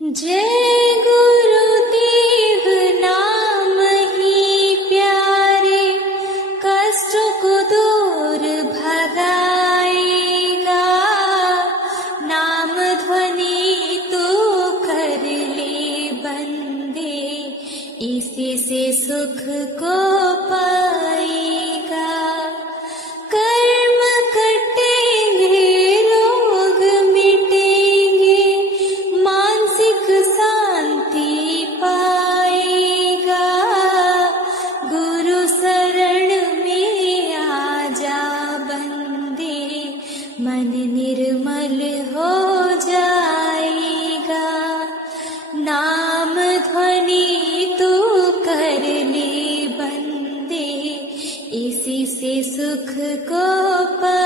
जय गुरुदेव नाम ही प्यारे, कष्ट को दूर भगाएगा। नाम ध्वनि तू कर ले बंदे, इसी से सुख को पाएगा। कर्म कटेंगे, रोग मिटेंगे, मानसिक शांति पाएगा। गुरु शरण में आ जा बंदे, मन निर्मल हो जाएगा। नाम ध्वनि तू कर ले बंदे, इसी से सुख को पा